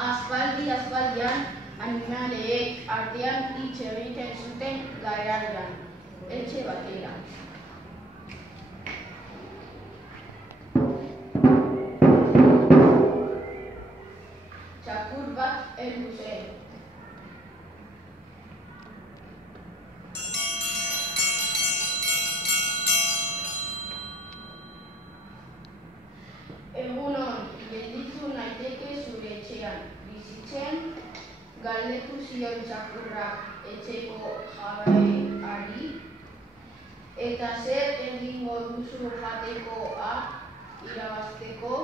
Aspaldian animaleek artean hitz egiten zuten gararan, etxe batera. Txakur bat heldu zen. Egunon, gelditu naiteke zure etxean bizitzen, galdetu zion txakurrak etxeko jabeari, eta zer egingo duzu jatekoa irabazteko,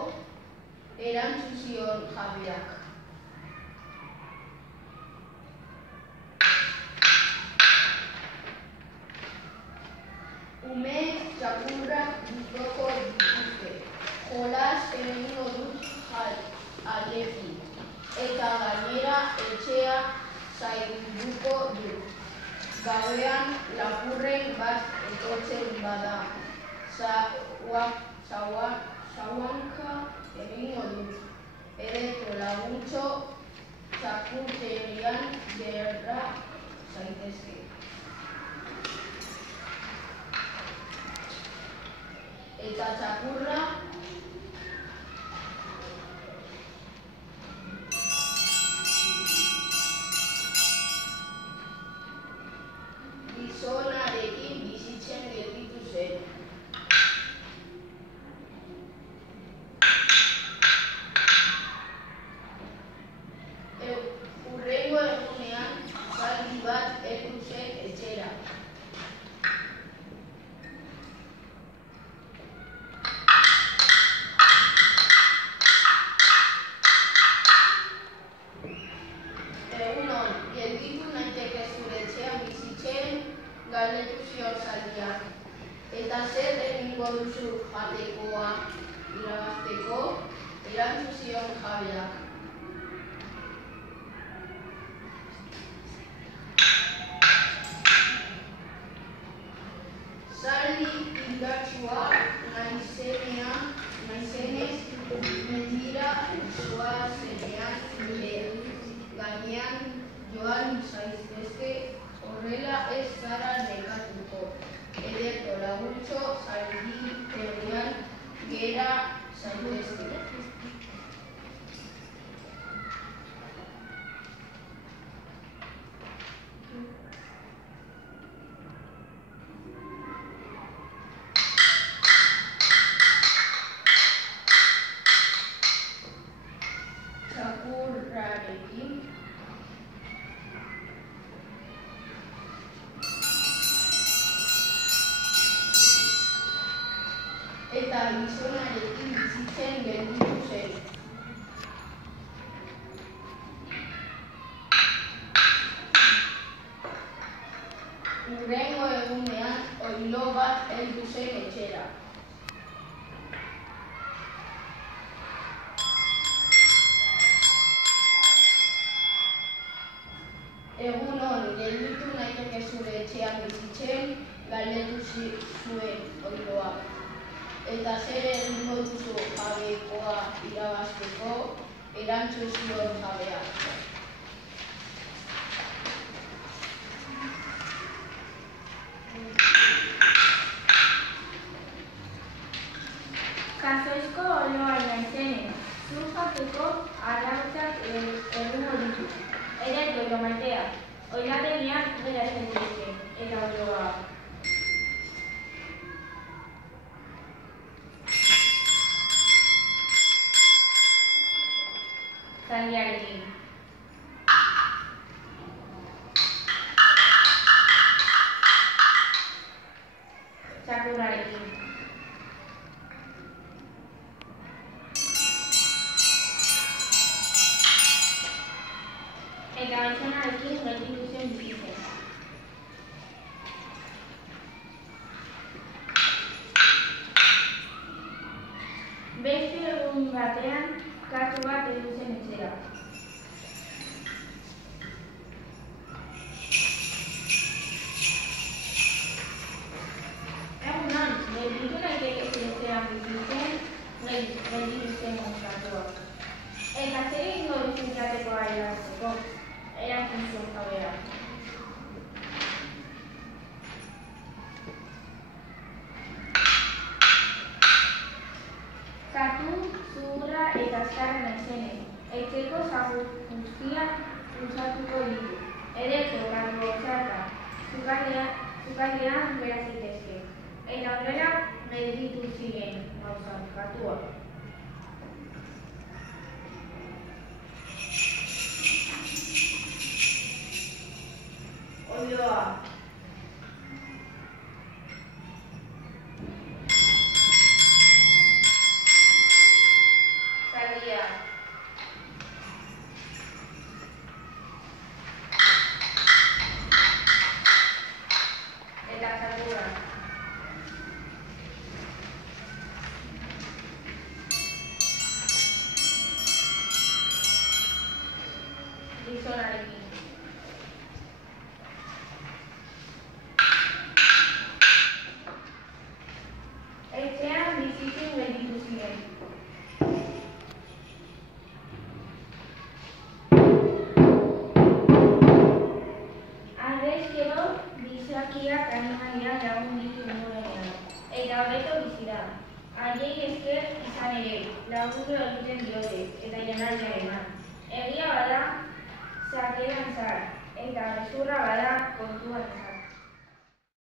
erantzun zion jabeak. Umeek txakurrak gustoko dituzte. Jolas egingo dut haiekin, eta gainera etxea zainduko dut. Gauean lapurren bat etortzen bada, zawanka egingo dut. Ereto laguntxo txakurterian gerra zaitezke. Eta txakurra gizonarekin bizitzen gelditu zen. Hurrengo egunean zaldi bat heldu zen etxera. Egunon, gelditu naiteke zure etxean bizitzen, galdetu zion zaldiak. Eta zer egingo duzu jatekoa irabazteko, erantzun zion jabeak. Zaldi indartsua naizenez, mendira zoazenean nire gainean joan zaitezke, horrela ez zara nekatuko. Ederto laguntxo zaldi herrian gera zaitezke. Txakurrarekin eta gizonarekin bizitzen gelditu zen. Hurrengo egunean oilo bat heldu zen etxera. Egunon, gelditu naiteke zure etxean bizitzen, galdetu zuen oiloak. Eta zer egingo duzu jabekoa irabazteko, erantzun zion jabeak. Kazoizko oloa naizenez, zur jateko arrautzak egingo ditu. Ederto ilo maitea, oilategian gera zaitezke, eta oloa. Zaldiarekin. Txakurrarekin. Eta gizonarekin gelditu zen bizitzen. Beste egun batean, katu bat heldu zen etxera. Egunon, gelditu naiteke zure etxean bizitzen, gelditu zen katuak. Eta zer egingo duzu jatekoa irabazteko? Erantzun zuen jabea. Katu, zuhurra eta azkarra naizenez, etxeko zagu guztiak usatuko ditu. Edeko, katu otzarka, sukaldean bera zitezke. Eta horrela meditu ziren gauzak, katuak. Oioa. Zaldia. Eta zakurra. Gizonarekin. Etxean bizitzen gelditu ziren. Harrezkero gizakiak animaliak lagun ditu ingurunean, eta hobeto bizi da. Haiei esker izan ere, lagundu egiten diote, eta jendartearena. Egia bada, sakeran zar, eta gezurra bada kontuan zar.